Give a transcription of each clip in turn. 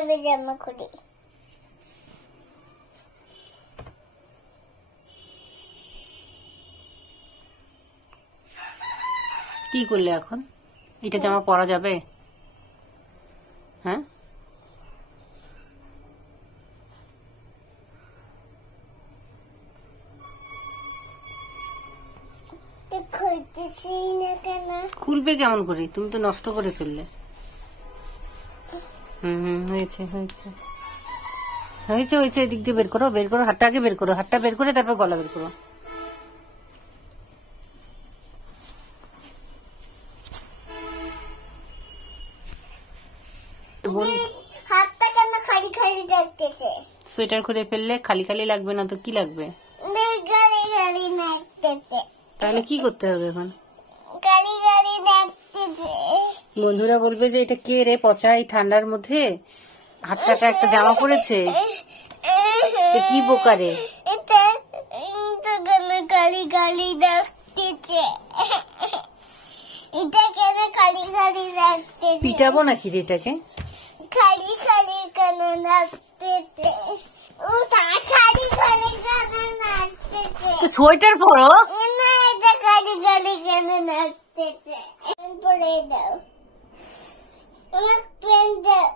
এইভাবে জামা করি। কি করলে এখন? এটা জামা পরা যাবে? হ্যাঁ, খুলতেছি না কেন? খুলবে কেমন করে? তুমি তো নষ্ট করে ফেললে। হয়েছে হয়েছে হয়েছে হয়েছে। এদিক দিয়ে বের করো, বের করো, হাতটা আগে বের করো, হাতটা বের করে তারপর গলা বের করো। হাতটা কেন খালি খালি লাগতেছে? সোয়েটার খুলে ফেললে খালি খালি লাগবে না তো কি লাগবে? গালি গালি লাগতেছে। তাহলে কি করতে হবে এখন? গালি গালি লাগতেছে। বন্ধুরা বলবে যে এটা কে রে পচা এই ঠান্ডার মধ্যে হাত কাটা একটা জামা পরেছে, কি বোকারে। এটা কেন গালি গালি লাগতেছে? এটা কেন খালি খালি লাগতেছে? পিটাবো নাকি রে এটাকে? খালি খালি কেন লাগতেছে? ও খালি খালি কেন লাগতেছে? সোয়েটার পরো না, এটা খালি খালি কেন লাগতেছে? পরে দাও, আমার পেন দাও।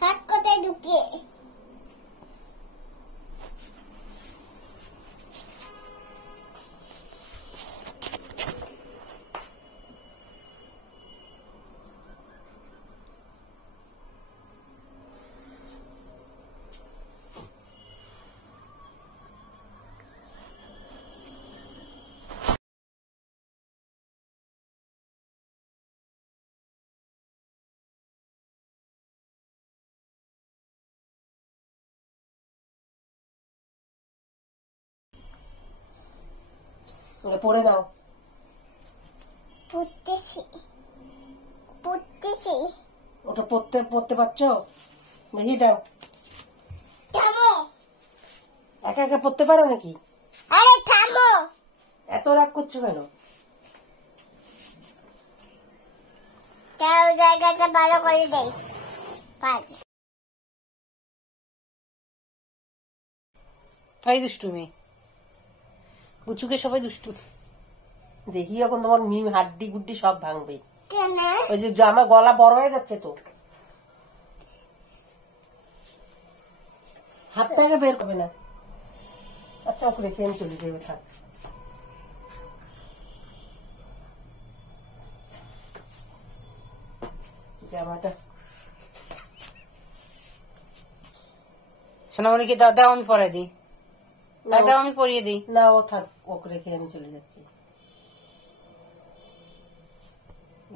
হাত কোথায় ঢুকে? পরে দাও। পড়তেছি পড়তেছি। ওটা পড়তে পারছো? দেখি দাও। থামো। একা একা পড়তে পারো নাকি? আরে থামো। এত রাগ করছো কেন? কেউ জায়গাটা ভালো করে দেয়। তাই দুষ্টু মেয়ে, গুচুকে সবাই দুষ্টু। দেখি এখন তোমার মিম হাড্ডি গুড্ডি সব ভাঙবে। কেন? ওই যে আমার গলা বড় হয়ে যাচ্ছে তো, হাতটাকে বের করবে না। আচ্ছা ওকে রেখে আমি চলে যাবে, থাক। জামাটা সোনামণিকে দাও, আমি পরাই দিই। দাও আমি পরিয়ে দিই। না ও থাক, ওকে রেখে আমি চলে যাচ্ছি,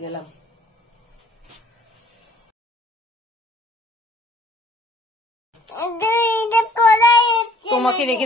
গেলাম। তোমাকে রেখে